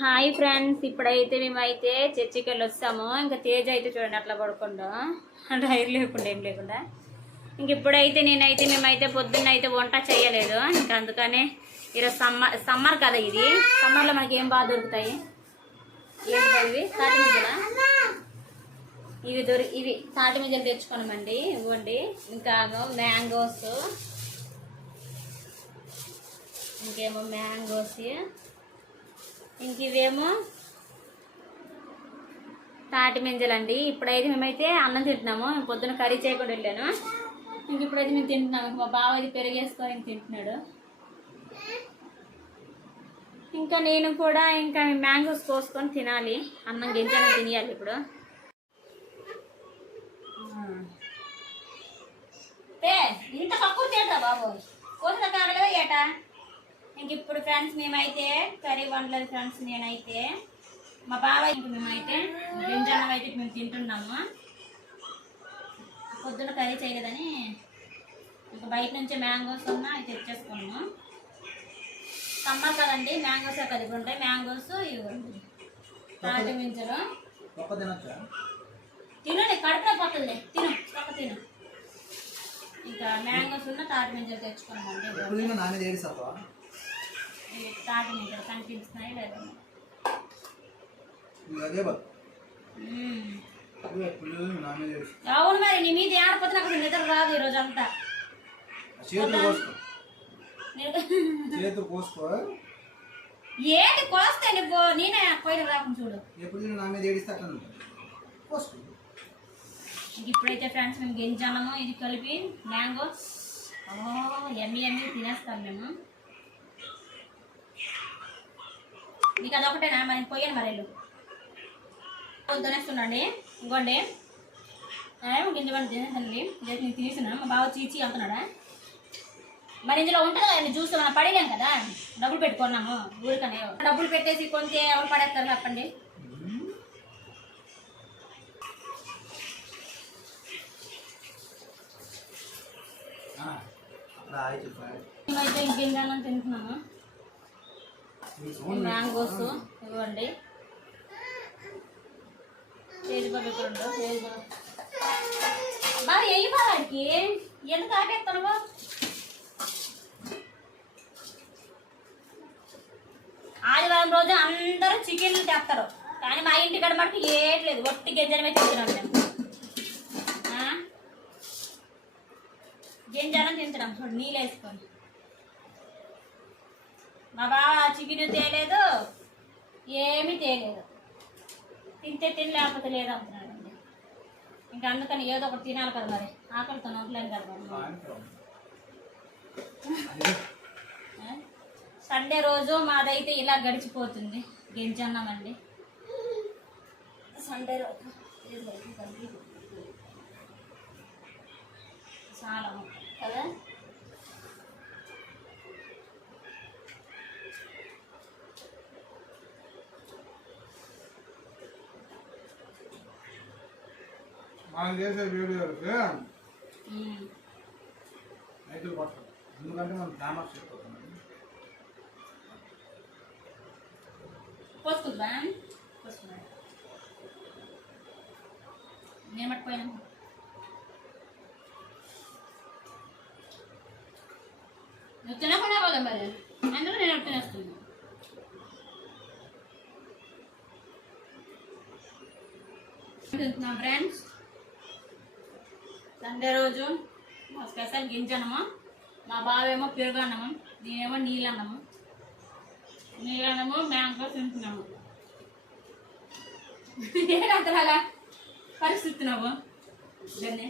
Hi friends ఇప్పుడైతే మేమైతే చర్చికి వెళ్ళి వస్తాము ఇంకా తేజ అయితే చూడండి అట్లా పడకుండా. టైర్ లేకుండా ఏం లేకుండా. ఇంక ఇప్పుడైతే నేనైతే మేమైతే పొద్దున్న అయితే వంట చేయలేదు. ఇంకా అందుకనే ఈరోజు సమ్మర్ సమ్మర్ కదా ఇది. సమ్మర్లో మనకి ఏం బాగా దొరుకుతాయి ఏంటి తాటి ఇవి దొరి ఇవి తాటి మింజలు తెచ్చుకున్నామండి. ఇవ్వండి. ఇంకా మ్యాంగోస్. ఇంకేమో మ్యాంగోస్. ఇంక ఇవేమో తాటి మెంజలండి ఇప్పుడైతే మేమైతే అన్నం తింటున్నాము. పొద్దున కర్రీ చేయకుండా వెళ్ళాను. ఇంక ఇప్పుడైతే మేము తింటున్నాము ఇంక మా బావ అయితే పెరిగేసుకొని తింటున్నాడు. ఇంకా నేను కూడా ఇంకా మ్యాంగోస్ కోసుకొని తినాలి. అన్నం గింజలు తినేయాలి ఇప్పుడు. ఏ, ఇంత తక్కువ తింటా బాబు? కోసిన కాగలవా ఏటా? ఇంక ఇప్పుడు ఫ్రెండ్స్ మేమైతే కర్రీ వండలేదు ఫ్రెండ్స్ నేనైతే మా బాబాయ్ ఇంక మేమైతే గింజనం అయితే మేము తింటున్నాము. పొద్దున కర్రీ చేయలేదని ఇంకా బయట నుంచి మ్యాంగోస్ ఉన్నా అవి తెచ్చేసుకున్నాము. సమ్మర్ కదండి మ్యాంగోస్ ఇప్పుడు ఉంటాయి. మ్యాంగోస్ ఇవ్వండి. తాటి తినొచ్చా? తినండి కడుపులో పోతుందిలే తిను పక్క తిను. ఇంకా మ్యాంగోస్ ఉన్న తాటి మించలు తెచ్చుకున్నామండి ఎప్పుడు తిన్నా నాన్న ఏడిస్తావా ఇవి తాటి కనిపిస్తున్నాయి లేదా? అవును మరి నీ మీద ఆడపోతే నాకు నిద్ర రాదు ఈ రోజు అంతా. ఏంటి కోస్తే నువ్వు? నేనే పోయిన రాకుండా చూడు. ఎప్పుడు నా మీద ఏడిస్తే ఇప్పుడైతే ఫ్రెండ్స్ మేము గింజాలము ఇది కలిపి మ్యాంగో. ఎమ్మి ఎమ్మి తినేస్తాం మేము. మీకు అదొకటేనా మరి పోయాను మరి వెళ్ళు. తినేస్తుండండి ఇంకోండి. గింజ పండు తినేసండి జస్ట్ నేను తినేస్తున్నాను మా బావ చీచి అంటున్నాడా? మరి ఇందులో ఉంటుంది కదా జ్యూస్ మనం పడలేం కదా? డబ్బులు పెట్టుకున్నాము ఊరికనే. డబ్బులు పెట్టేసి కొంచెం ఎవరు పడేస్తారు చెప్పండి. ఇంకేం తింటున్నాము? మ్యాంగోస్ ఇవ్వండి. ఏది బాబు ఇక్కడ ఉండవు ఏది బాబు బాబు బాబాకి ఎందుకు ఆపేస్తాను బాబు ఆదివారం రోజు అందరూ చికెన్లు తెస్తారు కానీ మా ఇంటి కడ మటుకు ఏట్లేదు ఒట్టి గింజలమే తింటున్నాం మేము. ఆ? గింజలం తింటున్నాం. చూడు నీళ్ళు వేసుకొని. మా బావ చికెన్ తేలేదు ఏమీ తేలేదు. తింటే తిని లేకపోతే లేదు అంటున్నాడు. అండి ఇంకా అందుకని ఏదో ఒకటి తినాలి కదా మరి. ఆకలితో నోట్లేను కదా? సండే రోజు మాదైతే ఇలా గడిచిపోతుంది. గింజన్నామండి. సండే రోజు చాలా కదా? మనం చేసే వీడియోలకి. రైతులు పడతారు ఎందుకంటే మనం ఫేమస్ అయిపోతున్నాం పోసుకుందా? పోసుకుందా? నేను పట్టుకోయినా నువ్వు తినకుండా పోదా మరి? అందులో నేను తినేస్తుంది తింటున్నాం ఫ్రెండ్స్ సండే రోజు మా స్పెషల్ గింజనము. మా బావేమో పెరుగు అన్నము నేనేమో నీళ్ళన్నము. నీళ్ళన్నము మ్యాంగో తింటున్నాము. ఏంటంతలాగా పరిస్థితున్నావు దాన్ని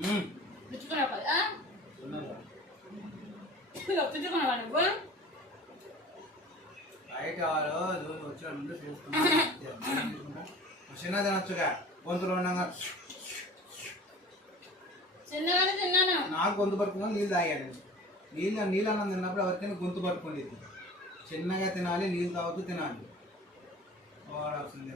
మ్మ్. పుచ్చుకున్నావు? పుచ్చుకున్నావా నువ్వు? వచ్చిన గొంతులో ఉండగా. చిన్నగానే తిన్నాను. నాకు గొంతు పట్టుకుని నీళ్ళు తాగాను నీళ్ళు నీళ్ళు అన్నం తిన్నప్పుడు ఎవరికైనా గొంతు పట్టుకుంది చిన్నగా తినాలి నీళ్ళు తాగుతూ తినాలి. వాడాల్సిందే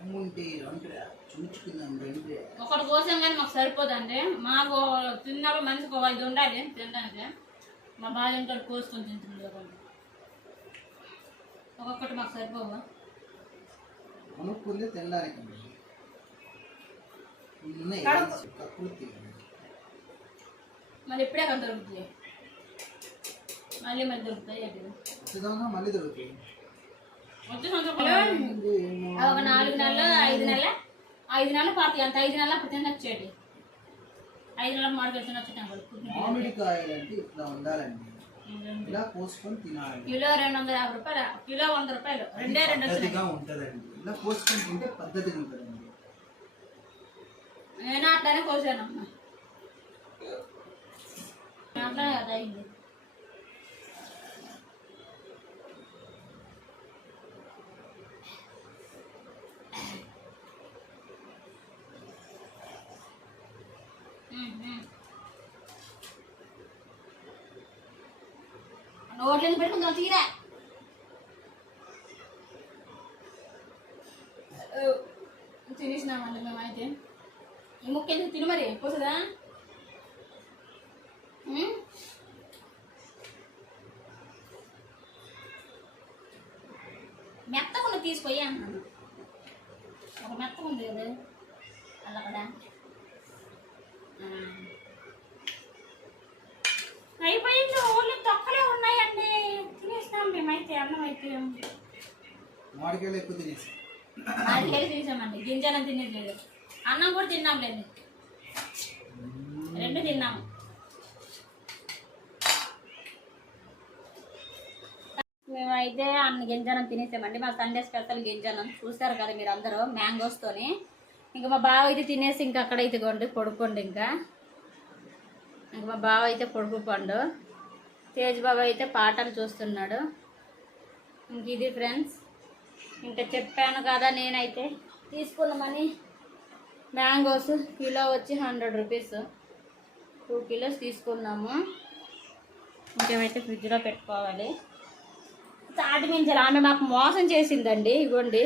ఏంటి రండిరా చూచుకుందాం రండి. ఒకటి కోసం కానీ మాకు సరిపోదండి. మాకు తిన్నప్పుడు మనిషికి ఒక ఐదు ఉండాలి తినడానికి. మా బాధ ఇంట్లో కోసుకొని తింటుంది ఒక్కొక్కటి మాకు సరిపోవు? కొనుక్కుంది తినడానికి ఉన్నాయి. మళ్ళీ ఇప్పుడే కదా దొరుకుతాయి. మళ్ళీ మళ్ళీ దొరుకుతాయి మళ్ళీ అవి ఒక నాలుగు నెలలు ఐదు నెలల ఐదు నెలలు పాతి అంత ఐదు నెలలు అప్పుడు తినొచ్చేటి ఐదు నెలలు తినొచ్చు మామిడికాయలు అంటే ఇట్లా ఉండాలండి. ఇలా కోసుకొని తినాలి. కిలో రెండు వందల యాభై రూపాయలు? కిలో వంద రూపాయలు. రెండే రెండు వచ్చినాయి. పద్ధతిగా ఉంటదండి. ఇలా కోసుకొని తింటే పద్ధతిగా ఉంటదండి. నేను అట్లానే కోసాను. అమ్మ అట్లానే కదా అయింది నోట్లేదు పెట్టుకుందాం తీరా తినేసినామండి మేమైతే. ఈ ముక్క ఎందుకు తిను మరి? పోతుందా? ఉమ్? మెత్తకుండా తీసుకొయ్యి అన్నాను ఒక మెత్తగా ఉంది కదా. అలా కదా అయిపోయింది ఓన్లీ తొక్కలే ఉన్నాయండి తినేసినాం మేమైతే అన్నం అయితే మామిడికాయలు ఎక్కువ తినేసి. తినేసామండి. తినేది లేదు అన్నం కూడా తిన్నాంలేండి రెండు తిన్నాము మేమైతే అన్ని గింజనం తినేసామండి. మా సండే స్పెషల్ గింజనం చూస్తారు కదా మీరు అందరూ మ్యాంగోస్తోని ఇంకా మా బావ అయితే తినేసి ఇంకా అక్కడైతే కొండి పడుకోండి ఇంకా. ఇంకా మా బావ అయితే పడుకు పండు. తేజ్ బాబు అయితే పాటలు చూస్తున్నాడు. ఇంక ఇది ఫ్రెండ్స్ ఇంకా చెప్పాను కదా నేనైతే. తీసుకున్నామని మ్యాంగోస్ కిలో వచ్చి హండ్రెడ్ రూపీస్ టూ కిలోస్ తీసుకున్నాము ఇంకేమైతే ఫ్రిడ్జ్లో పెట్టుకోవాలి. తాటి మించాలి ఆమె మాకు మోసం చేసిందండి ఇవ్వండి.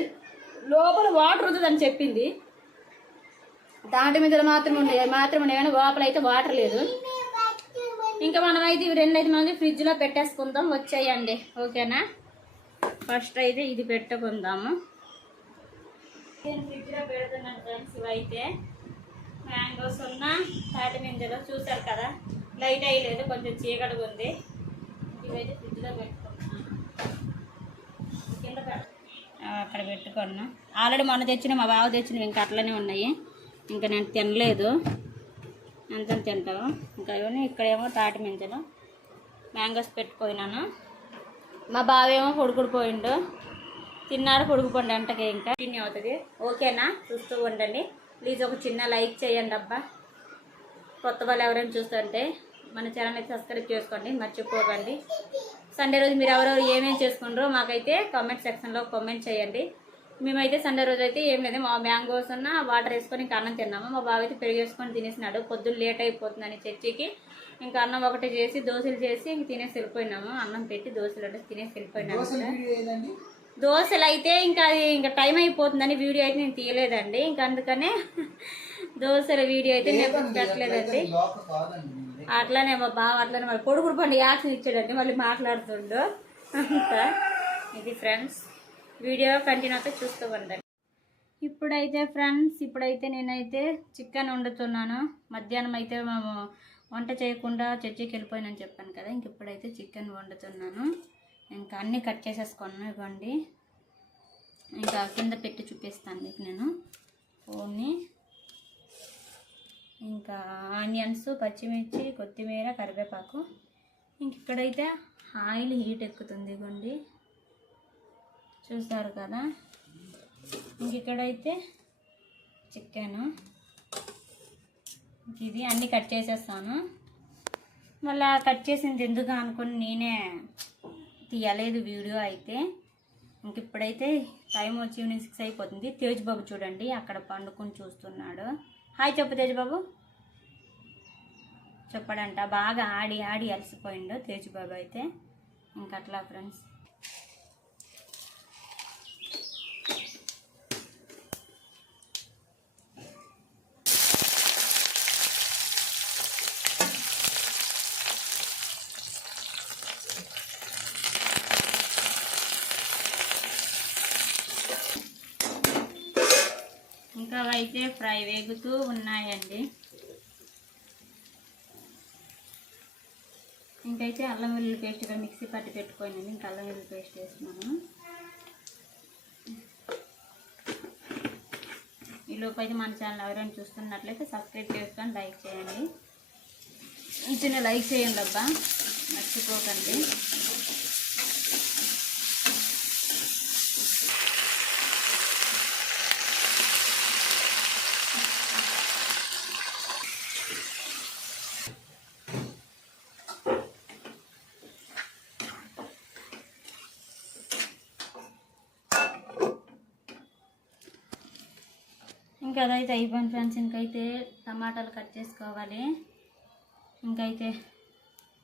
లోపల వాటర్ ఉంటుందని చెప్పింది. తాటి మింజలు మాత్రం ఉండే మాత్రం ఉండే కానీ లోపల అయితే వాటర్ లేదు. ఇంకా మనమైతే ఇవి రెండు అయితే మంది ఫ్రిడ్జ్లో పెట్టేసుకుందాం. వచ్చాయండి. ఓకేనా? ఫస్ట్ అయితే ఇది పెట్టుకుందాము. నేను ఫ్రిడ్జ్లో పెడుతున్నాను ఫ్రెండ్స్ ఇవైతే. మ్యాంగోస్ ఉన్న తాటి మింజలు చూసారు కదా? లైట్ అయ్యలేదు కొంచెం చీకటిగా ఉంది. ఇవైతే ఫ్రిడ్జ్లో కింద ఆ, అక్కడ పెట్టుకున్నా. ఆల్రెడీ మొన్న తెచ్చిన మా బావ తెచ్చినవి ఇంకా అట్లనే ఉన్నాయి. ఇంకా నేను తినలేదు. ఎంత తింటాము ఇంకా ఇవన్నీ ఇక్కడేమో తాటి మింజలు మ్యాంగోస్ పెట్టుకోయినాను మా బావేమో పొడుకుడు పోయిండు. తిన్నాడు పొడుకుపోండి అంటకే ఇంకా. తిని అవుతుంది. ఓకేనా? చూస్తూ ఉండండి. ప్లీజ్ ఒక చిన్న లైక్ చేయండి అబ్బా. కొత్త వాళ్ళు ఎవరైనా చూస్తుంటే మన ఛానల్ని అయితే సబ్స్క్రైబ్ చేసుకోండి మర్చిపోకండి. సండే రోజు మీరు ఎవరెవరు ఏమేమి చేసుకుంటారో మాకైతే కామెంట్ సెక్షన్లో కామెంట్ చేయండి. మేమైతే సండే రోజు అయితే ఏం లేదు. మా మ్యాంగోస్ ఉన్న వాటర్ వేసుకొని ఇంకా అన్నం తిన్నాము. మా బావ అయితే పెరుగు వేసుకొని తినేసినాడు. పొద్దున్న లేట్ అయిపోతుందని చర్చికి. ఇంకా అన్నం ఒకటి చేసి దోశలు చేసి ఇంక తినేసి వెళ్ళిపోయినాము. అన్నం పెట్టి దోశలు అంటే తినేసి వెళ్ళిపోయినాము దోశలు అయితే ఇంకా అది ఇంకా టైం అయిపోతుందని వీడియో అయితే నేను తీయలేదండి. ఇంకా అందుకనే దోశల వీడియో అయితే నేను పెట్టలేదండి. అట్లానే మా బావ అట్లనే మరి పొడుగుడు పండు యాక్షన్ ఇచ్చాడండి. మళ్ళీ మాట్లాడుతుండు. అంతా ఇది ఫ్రెండ్స్. వీడియో కంటిన్యూ అయితే చూస్తూ ఉండండి. ఇప్పుడైతే ఫ్రెండ్స్ ఇప్పుడైతే నేనైతే చికెన్ వండుతున్నాను. మధ్యాహ్నం అయితే మేము వంట చేయకుండా చర్చికి వెళ్ళిపోయినని చెప్పాను కదా ఇంక ఇప్పుడైతే చికెన్ వండుతున్నాను. ఇంకా అన్నీ కట్ చేసేసుకున్నాను ఇవ్వండి. ఇంకా కింద పెట్టి చూపిస్తాను మీకు నేను. ఫోన్ని ఇంకా ఆనియన్స్ పచ్చిమిర్చి కొత్తిమీర కరివేపాకు. ఇంక ఇక్కడైతే ఆయిల్ హీట్ ఎక్కుతుంది ఇవ్వండి. చూసారు కదా? ఇంక ఇక్కడైతే చికెన్ ఇది అన్నీ కట్ చేసేస్తాను. మళ్ళీ కట్ చేసింది ఎందుకు అనుకుని నేనే తీయలేదు వీడియో అయితే. ఇంక ఇప్పుడైతే టైం వచ్చి ఈవినింగ్ సిక్స్ అయిపోతుంది. తేజ్ బాబు చూడండి అక్కడ పండుకొని చూస్తున్నాడు. హాయ్ చెప్పు తేజ్ బాబు. చెప్పడంట బాగా ఆడి ఆడి అలసిపోయిండు తేజ్ బాబు అయితే. ఇంకట్లా అట్లా ఫ్రెండ్స్ అయితే ఫ్రై వేగుతూ ఉన్నాయండి. ఇంకైతే అల్లం వెల్లుల్లి పేస్ట్ ఇక్కడ మిక్సీ పట్టి పెట్టుకోండి ఇంకా అల్లం వెల్లుల్లి పేస్ట్ వేస్తున్నాను. ఈ అయితే మన ఛానల్ ఎవరైనా చూస్తున్నట్లయితే సబ్స్క్రైబ్ చేసుకొని లైక్ చేయండి. ఇచ్చిన లైక్ చేయండి అబ్బా. మర్చిపోకండి. ఇంకా అదైతే అయిపోయింది ఫ్రెండ్స్. ఇంకైతే టమాటాలు కట్ చేసుకోవాలి. ఇంకైతే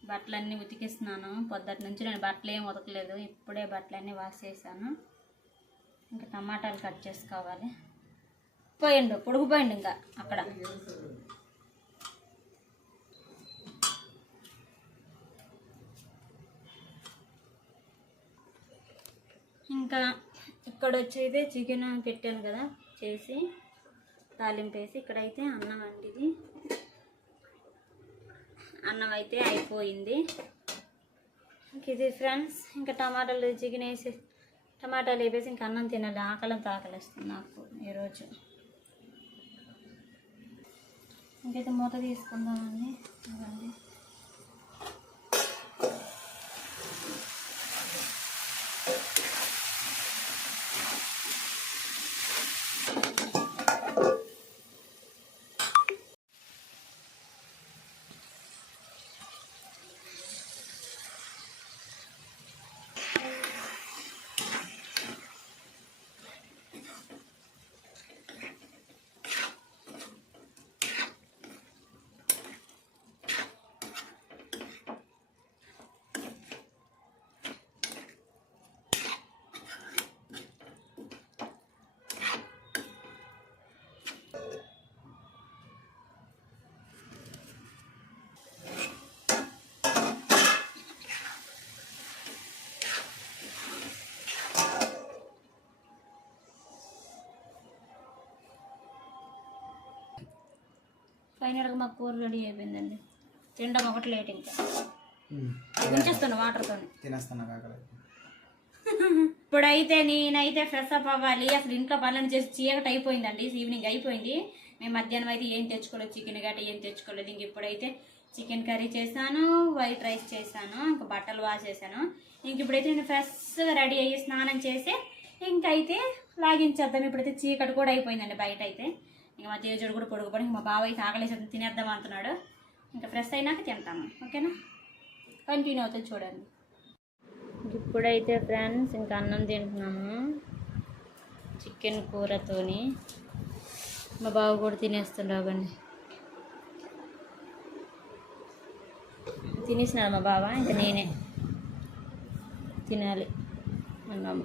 బట్టలన్నీ ఉతికిస్తున్నాను. పొద్దుటి నుంచి నేను బట్టలు ఏం ఉతకలేదు. ఇప్పుడే బట్టలన్నీ వాష్ చేశాను. ఇంకా టమాటాలు కట్ చేసుకోవాలి. పోయిండు పొడుగుపోయిండు ఇంకా అక్కడ. ఇంకా ఇక్కడ వచ్చి అయితే చికెన్ పెట్టాను కదా చేసి. తాలింపు వేసి ఇక్కడైతే అన్నం వండిది అన్నం అయితే అయిపోయింది. ఇంక ఇది ఫ్రెండ్స్ ఇంకా టమాటాలు చికెన్ వేసి టమాటాలు వేపేసి ఇంకా అన్నం తినాలి. ఆకలం తాకలిస్తుంది నాకు ఈరోజు. ఇంకైతే మూత తీసుకుందామండి. ఫైనల్గా మా కూర రెడీ అయిపోయిందండి. తినడం ఒకటి లేట్ ఇంకా. ఉంచేస్తాను వాటర్తో తినేస్తున్నా కాకలు. ఇప్పుడైతే నేనైతే ఫ్రెష్ అప్ అవ్వాలి. అసలు ఇంట్లో పనులను చేసి చీకటి అయిపోయిందండి. ఈవినింగ్ అయిపోయింది. మేము మధ్యాహ్నం అయితే ఏం తెచ్చుకోలేదు. చికెన్ గట్ట ఏం తెచ్చుకోలేదు. ఇంక ఇప్పుడైతే చికెన్ కర్రీ చేశాను. వైట్ రైస్ చేశాను. ఇంకా బట్టలు వాష్ చేశాను. ఇంక ఇప్పుడైతే నేను ఫ్రెష్గా రెడీ అయ్యి స్నానం చేసి ఇంకైతే లాగించేద్దాం. ఇప్పుడైతే చీకటి కూడా అయిపోయిందండి బయట అయితే ఇంకా మా తేజుడు కూడా పొడుగుపడి మా బాబాయ్ అయితే ఆకలేసి తినేద్దాం అంటున్నాడు. ఇంకా ఫ్రెష్ అయినాక తింటాము ఓకేనా? కంటిన్యూ అవుతుంది చూడండి. ఇప్పుడైతే ఫ్రెండ్స్ ఇంకా అన్నం తింటున్నాము. చికెన్ కూరతోని. మా బావ కూడా తినేస్తుండవండి తినేసినాడు మా బావ ఇంకా నేనే తినాలి అన్నాము.